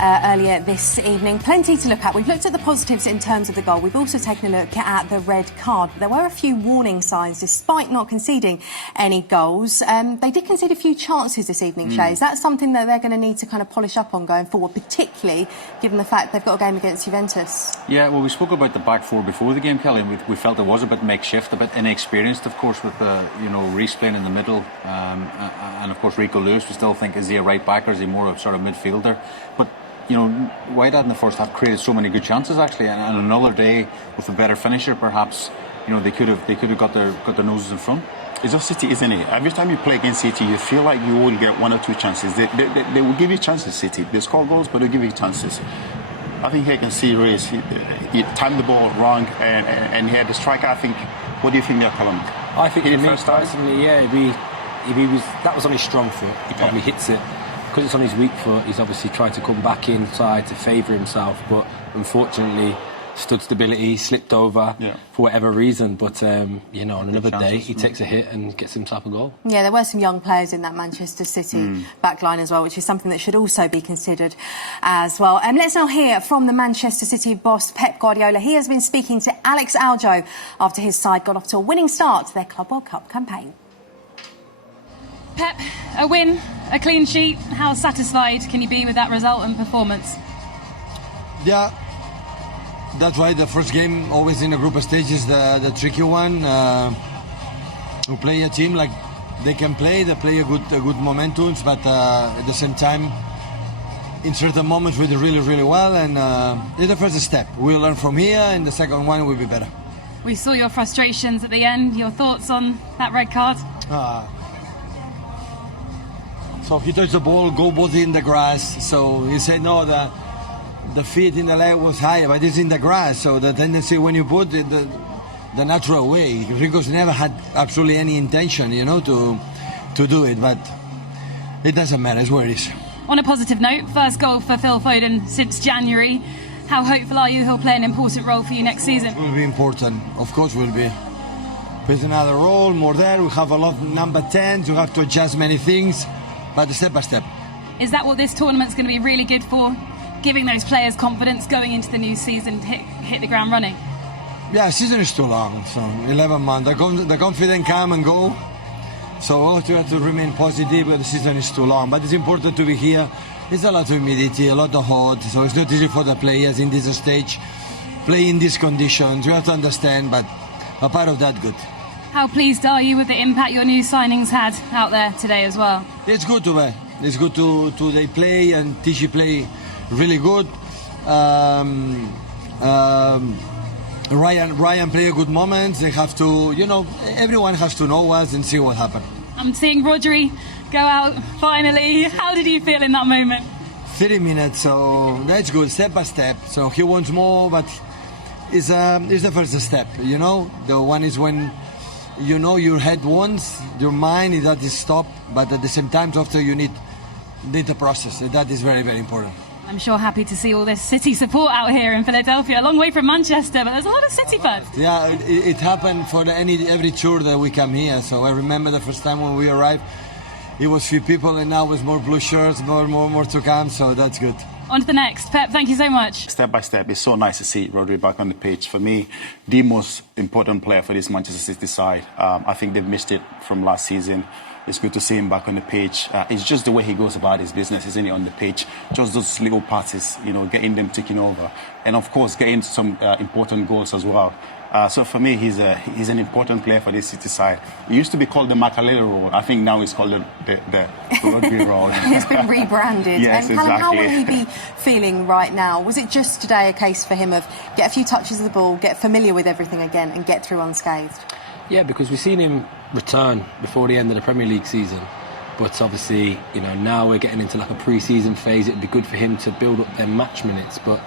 earlier this evening. Plenty to look at. We've looked at the positives in terms of the goal. We've also taken a look at the red card. There were a few warning signs despite not conceding any goals. They did concede a few chances this evening, Shay. Is that something that they're going to need to kind of polish up on going forward, particularly given the fact they've got a game against Juventus? Yeah, well, we spoke about the back four before the game, Kelly, and we felt it was a bit makeshift, a bit inexperienced, of course, with Reece playing in the middle, and of course Rico Lewis. We still think, is he a right back or is he more of sort of midfielder? But Wydad in the first half created so many good chances actually, and another day with a better finisher, perhaps, they could have got their noses in front. It's just City, isn't it? Every time you play against City, you feel like you will get one or two chances. They will give you chances, City. They score goals, but they'll give you chances. I think here you can see Reece. He timed the ball wrong, and he had the striker. I think. What do you think, Colin? I think for me personally, if he was, that was on his strong foot. He probably hits it. Because it's on his weak foot, he's obviously trying to come back inside to favour himself, but unfortunately stood stability, slipped over for whatever reason. But on another day he takes a hit and gets himself a goal. Yeah, there were some young players in that Manchester City backline as well, which is something that should also be considered as well. Let's now hear from the Manchester City boss Pep Guardiola. He has been speaking to Alex Aljo after his side got off to a winning start to their Club World Cup campaign. Pep, a win, a clean sheet. How satisfied can you be with that result and performance? Yeah, that's right. The first game, always in the group stage, is the tricky one. We play a team like they can play. They play a good momentum, but at the same time, in certain moments, we do really, really well. And it's the first step. We'll learn from here, and the second one will be better. We saw your frustrations at the end. Your thoughts on that red card? So he touched the ball, go both in the grass. So he said, no, the feet in the leg was higher, but it's in the grass. So the tendency when you put it the natural way, Rico's never had absolutely any intention, to do it. But it doesn't matter, it's where it is. On a positive note, first goal for Phil Foden since January. How hopeful are you he'll play an important role for you next season? It will be important, of course will be. There's another role, more there. We have a lot of number 10s, you have to adjust many things. But step by step. Is that what this tournament's going to be really good for? Giving those players confidence going into the new season to hit the ground running? Yeah, season is too long, so 11 months. The confidence come and go. So you have to remain positive, but the season is too long. But it's important to be here. There's a lot of humidity, a lot of hot, so it's not easy for the players in this stage. Play in these conditions, you have to understand, but a part of that good. How pleased are you with the impact your new signings had out there today as well? It's good to It's good to they play, and Tishy play really good. Ryan play a good moments. They have to, everyone has to know us and see what happened. I'm seeing Rodri go out finally. How did you feel in that moment? 30 minutes, so that's good, step by step. So he wants more, but it's the first step, The one is when your head wants, your mind is that is stop, but at the same time after you need the process. That is very, very important. I'm sure happy to see all this City support out here in Philadelphia, a long way from Manchester, but there's a lot of City fans. Yeah, it happened for every tour that we come here. So I remember the first time when we arrived, it was few people, and now it's more blue shirts, more to come, so that's good. On to the next. Pep, thank you so much. Step by step, it's so nice to see Rodri back on the pitch. For me, the most important player for this Manchester City side. I think they've missed it from last season. It's good to see him back on the pitch. It's just the way he goes about his business, isn't it, on the pitch? Just those little passes, getting them ticking over. And, of course, getting some important goals as well. So, for me, he's an important player for this City side. It used to be called the Makalele role. I think now it's called the Rodri role. It's been rebranded. Yes, and Callum, exactly. how will he be feeling right now? Was it just today a case for him of get a few touches of the ball, get familiar with everything again and get through unscathed? Yeah, because we've seen him return before the end of the Premier League season. But obviously, now we're getting into like a pre-season phase. It'd be good for him to build up their match minutes. But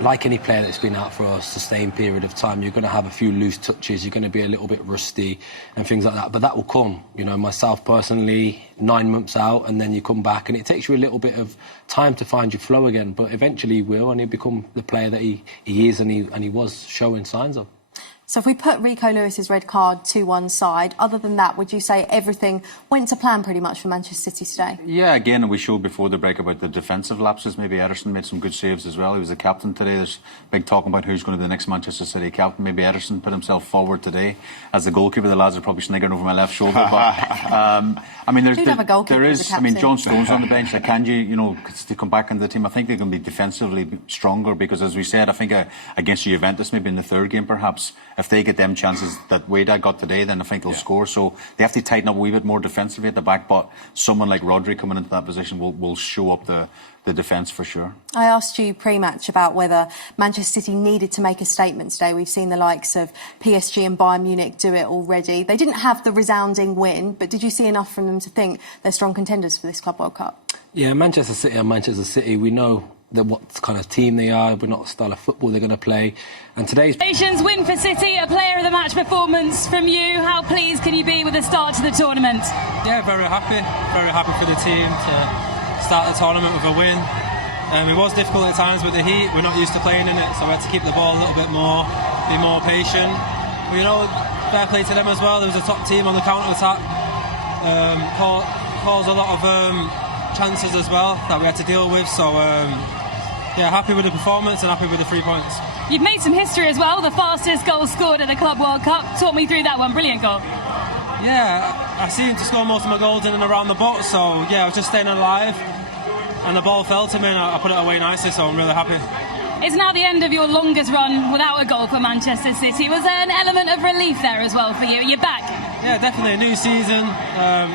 like any player that's been out for a sustained period of time, you're going to have a few loose touches. You're going to be a little bit rusty and things like that. But that will come. Myself personally, 9 months out, and then you come back, and it takes you a little bit of time to find your flow again. But eventually he will, and he'll become the player that he is and he was showing signs of. So if we put Rico Lewis's red card to one side, other than that, would you say everything went to plan pretty much for Manchester City today? Yeah, again, we showed before the break about the defensive lapses. Maybe Ederson made some good saves as well. He was the captain today. There's big talk about who's going to be the next Manchester City captain. Maybe Ederson put himself forward today as the goalkeeper. The lads are probably sniggering over my left shoulder. But I mean, there is. I mean, John Stones on the bench. Like, to come back into the team, I think they're going to be defensively stronger because, as we said, I think against Juventus, maybe in the third game, perhaps, if they get them chances that Wydad got today, then I think they'll score. So they have to tighten up a wee bit more defensively at the back. But someone like Rodri coming into that position will show up the defence for sure. I asked you pre-match about whether Manchester City needed to make a statement today. We've seen the likes of PSG and Bayern Munich do it already. They didn't have the resounding win, but did you see enough from them to think they're strong contenders for this Club World Cup? Yeah, Manchester City are Manchester City. We know what kind of team they are. We're not the style of football they're going to play. And today's Nations win for City, a player of the match performance from you. How pleased can you be with the start to the tournament? Yeah, very happy for the team to start the tournament with a win. It was difficult at times with the heat. We're not used to playing in it, so we had to keep the ball a little bit more, be more patient. But, fair play to them as well. There was a top team on the counter-attack. Caused a lot of chances as well that we had to deal with. So, happy with the performance and happy with the 3 points. You've made some history as well, the fastest goal scored at the Club World Cup. Talk me through that one, brilliant goal. Yeah, I seem to score most of my goals in and around the box, so I was just staying alive and the ball fell to me and I put it away nicely, so I'm really happy. It's now the end of your longest run without a goal for Manchester City. Was there an element of relief there as well for you? You're back. Yeah, definitely a new season,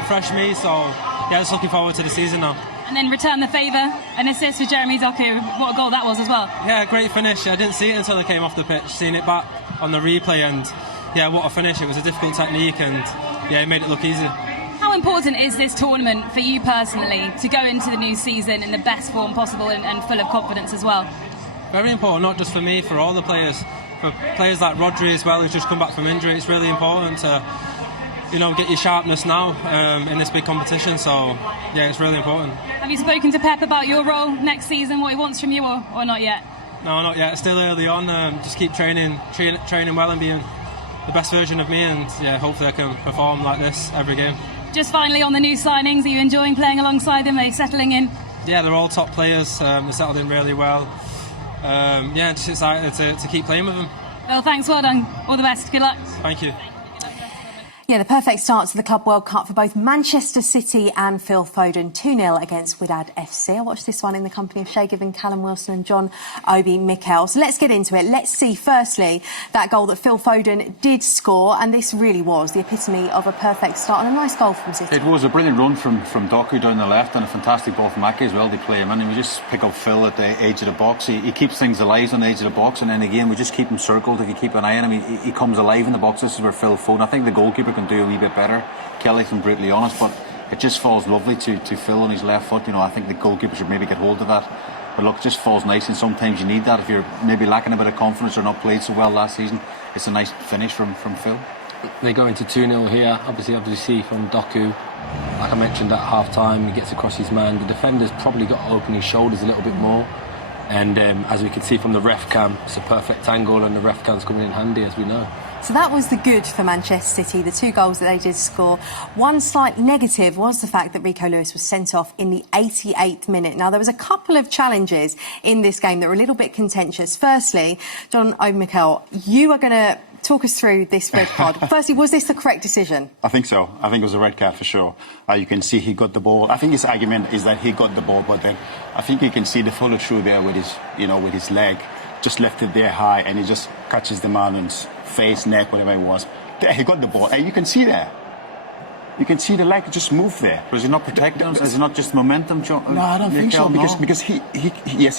fresh me, so just looking forward to the season now. And then return the favour, an assist for Jeremy Doku. What a goal that was as well. Yeah, great finish. I didn't see it until I came off the pitch, seeing it back on the replay, and what a finish. It was a difficult technique and it made it look easy. How important is this tournament for you personally to go into the new season in the best form possible and full of confidence as well? Very important, not just for me, for all the players. For players like Rodri as well, who's just come back from injury, it's really important to get your sharpness now in this big competition. So, it's really important. Have you spoken to Pep about your role next season, what he wants from you, or not yet? No, not yet. Still early on. Just keep training well and being the best version of me, and hopefully I can perform like this every game. Just finally on the new signings, are you enjoying playing alongside them? Are you settling in? Yeah, they're all top players. They settled in really well. Just excited to keep playing with them. Well, thanks, well done. All the best. Good luck. Thank you. Yeah, the perfect start to the Club World Cup for both Manchester City and Phil Foden. 2-0 against Wydad FC. I watched this one in the company of Shay Given, Callum Wilson and John Obi Mikel. So let's get into it. Let's see, firstly, that goal that Phil Foden did score. And this really was the epitome of a perfect start and a nice goal from City. It was a brilliant run from Doku down the left and a fantastic ball from Ake as well. They play him in and we just pick up Phil at the edge of the box. He keeps things alive on the edge of the box, and then again we just keep him circled. If you keep an eye on him, he comes alive in the box. This is where Phil Foden, I think the goalkeeper can do a wee bit better. Kelly, if I'm brutally honest, but it just falls lovely to Phil on his left foot. I think the goalkeeper should maybe get hold of that. But look, it just falls nice, and sometimes you need that if you're maybe lacking a bit of confidence or not played so well last season. It's a nice finish from Phil. They go into 2-0 here. Obviously, as you see from Doku, like I mentioned at half-time, he gets across his man. The defender's probably got to open his shoulders a little bit more. And as we can see from the ref cam, it's a perfect angle, and the ref cam's coming in handy, as we know. So that was the good for Manchester City, the 2 goals that they did score. One slight negative was the fact that Rico Lewis was sent off in the 88th minute. Now, there was a couple of challenges in this game that were a little bit contentious. Firstly, John O'Mikel, you are going to talk us through this red card. Firstly, was this the correct decision? I think so. I think it was a red card for sure. You can see he got the ball. I think his argument is that he got the ball, but then I think you can see the follow through there with his leg. Just left it there high, and he just catches the man and face, neck, whatever it was. There, he got the ball, and you can see there. You can see the leg just move there. Was he not protecting him? Is it not just momentum, John? No, I don't think so, because he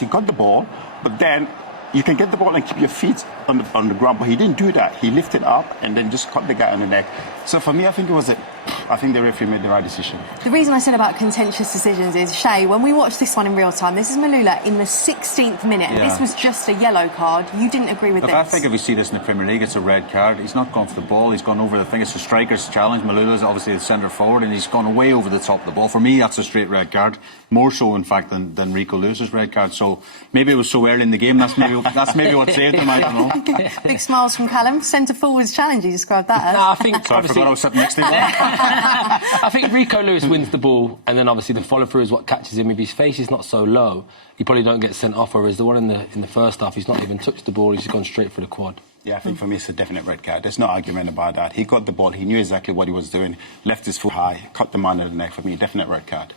got the ball, but then you can get the ball and keep your feet on the ground, but he didn't do that. He lifted up and then just caught the guy on the neck. So for me, I think it was I think the referee made the right decision. The reason I said about contentious decisions is, Shay, when we watched this one in real time, this is Malula in the 16th minute. Yeah. This was just a yellow card. You didn't agree with Look, this. I think if you see this in the Premier League, it's a red card. He's not gone for the ball. He's gone over the thing. It's a striker's challenge. Malula's obviously the centre forward, and he's gone way over the top of the ball. For me, that's a straight red card. More so, in fact, than Rico Lewis's red card. So maybe it was so early in the game. That's maybe what saved him. I don't know. Big smiles from Callum. Centre forward's challenge, you described that as. No, I think So I forgot I was sitting next to him. I think Rico Lewis wins the ball, and then obviously the follow through is what catches him. If his face is not so low, he probably don't get sent off. Whereas the one in the first half, he's not even touched the ball. He's gone straight for the quad. Yeah, I think for me it's a definite red card. There's no argument about that. He got the ball. He knew exactly what he was doing. Left his foot high, cut the man in the neck. For me, definite red card.